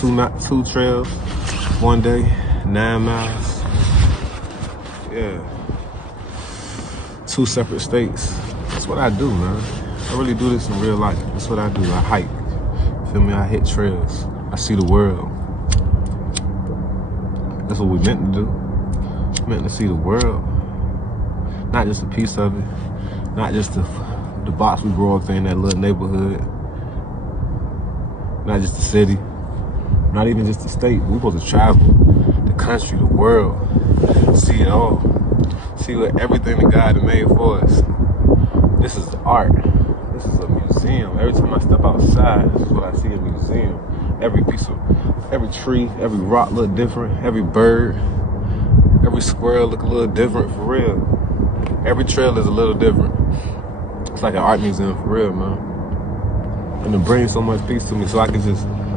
two trails, one day, 9 miles. Yeah. 2 separate states. That's what I do, man. I really do this in real life. That's what I do. I hike. Feel me? I hit trails. I see the world. That's what we meant to do. We meant to see the world. Not just a piece of it. Not just the box we grew up in, that little neighborhood. Not just the city. Not even just the state. We're supposed to travel the country, the world. See it all. See what everything that God has made for us. This is the art. This is a museum. Every time I step outside, this is what I see, a museum. Every tree, every rock look different. Every bird, every squirrel look a little different, for real. Every trail is a little different. It's like an art museum, for real, man. And it brings so much peace to me, so I can just